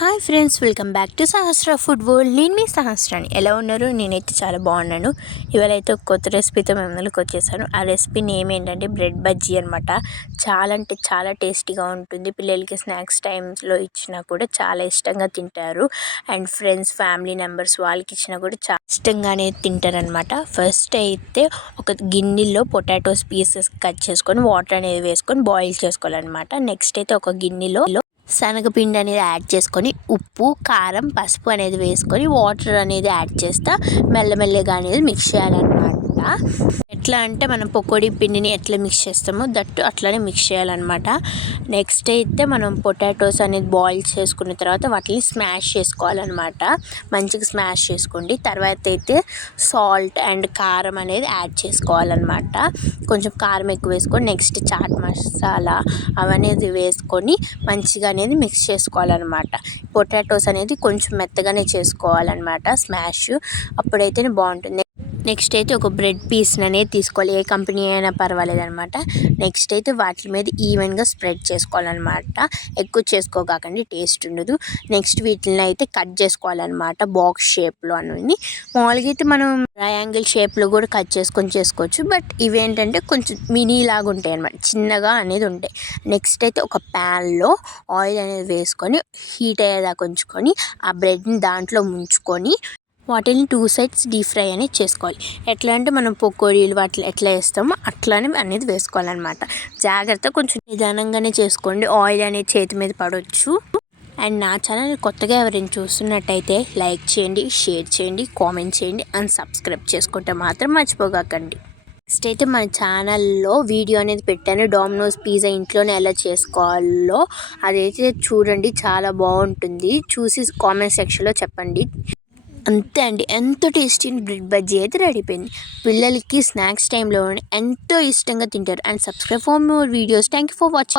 Hi friends, welcome back to Sahasra food world. నేను మీ సహస్రాని. ఎలా ఉన్నారు? నేనైతే చాలా బాగున్నాను. ఇవాళ అయితే ఒక కొత్త రెసిపీతో మేము ముందుకు వచ్చేసాను. ఆ రెసిపీ నేమ్ ఏంటంటే బ్రెడ్ బజ్జీ అనమాట. చాలా అంటే చాలా టేస్టీగా ఉంటుంది. పిల్లలకి స్నాక్స్ టైమ్స్లో ఇచ్చినా కూడా చాలా ఇష్టంగా తింటారు. అండ్ ఫ్రెండ్స్, ఫ్యామిలీ మెంబర్స్ వాళ్ళకి ఇచ్చినా కూడా చాలా ఇష్టంగానే తింటారనమాట. ఫస్ట్ అయితే ఒక గిన్నెలో పొటాటోస్ పీసెస్ కట్ చేసుకొని వాటర్ అనేది వేసుకొని బాయిల్ చేసుకోవాలన్నమాట. నెక్స్ట్ అయితే ఒక గిన్నెలో శనగపిండి అనేది యాడ్ చేసుకొని ఉప్పు, కారం, పసుపు అనేది వేసుకొని వాటర్ అనేది యాడ్ చేస్తా మెల్లమెల్లగా అనేది మిక్స్ చేయాలన్నమాట. ఎట్లా అంటే మనం పకోడీ పిండిని ఎట్లా మిక్స్ చేస్తామో దట్టు అట్లానే మిక్స్ చేయాలన్నమాట. నెక్స్ట్ అయితే మనం పొటాటోస్ అనేది బాయిల్ చేసుకున్న తర్వాత వాటిని స్మాష్ చేసుకోవాలన్నమాట. మంచిగా స్మాష్ చేసుకోండి. తర్వాత అయితే సాల్ట్ అండ్ కారం అనేది యాడ్ చేసుకోవాలన్నమాట. కొంచెం కారం ఎక్కువ వేసుకొని నెక్స్ట్ చాట్ మసాలా అవనేది వేసుకొని మంచిగా అనేది మిక్స్ చేసుకోవాలన్నమాట. పొటాటోస్ అనేది కొంచెం మెత్తగానే చేసుకోవాలన్నమాట స్మాష్, అప్పుడైతేనే బాగుంటుంది. నెక్స్ట్ అయితే ఒక బ్రెడ్ పీస్ని అనేది తీసుకోవాలి, ఏ కంపెనీ అయినా పర్వాలేదు అనమాట. నెక్స్ట్ అయితే వాటి మీద ఈవెన్గా స్ప్రెడ్ చేసుకోవాలన్నమాట. ఎక్కువ చేసుకోకండి, టేస్ట్ ఉండదు. నెక్స్ట్ వీటిని అయితే కట్ చేసుకోవాలన్నమాట బాక్స్ షేప్లో అనేది. మామూలుగా అయితే మనం ట్రయాంగిల్ షేప్లో కూడా కట్ చేసుకొని చేసుకోవచ్చు, బట్ ఇవేంటంటే కొంచెం మినీ లాగా ఉంటాయి అన్నమాట, చిన్నగా అనేది ఉంటాయి. నెక్స్ట్ అయితే ఒక ప్యాన్లో ఆయిల్ అనేది వేసుకొని హీట్ అయ్యేదాకా ఉంచుకొని ఆ బ్రెడ్ని దాంట్లో ముంచుకొని వాటిని 2 సైడ్స్ డీప్ ఫ్రై అనేది చేసుకోవాలి. ఎట్లా అంటే మనం పకోడీలు వాటిలో ఎట్లా వేస్తామో అట్లానే అనేది వేసుకోవాలన్నమాట. జాగ్రత్త, కొంచెం నిదానంగానే చేసుకోండి, ఆయిల్ అనేది చేతి మీద పడవచ్చు. అండ్ నా ఛానల్ కొత్తగా ఎవరైనా చూస్తున్నట్టయితే లైక్ చేయండి, షేర్ చేయండి, కామెంట్ చేయండి అండ్ సబ్స్క్రైబ్ చేసుకుంటే మాత్రం మర్చిపోకండి. నెక్స్ట్ అయితే మన ఛానల్లో వీడియో అనేది పెట్టాను, డామినోస్ పిజ్జా ఇంట్లోనే ఎలా చేసుకోవాలో. అదైతే చూడండి, చాలా బాగుంటుంది. చూసి కామెంట్ సెక్షన్లో చెప్పండి. అంతే అండి, ఎంతో టేస్టీ బ్రెడ్ బజ్జీ అయితే రెడీ అయిపోయింది. పిల్లలకి స్నాక్స్ టైంలో ఎంతో ఇష్టంగా తింటారు. And subscribe for more videos. Thank you for watching.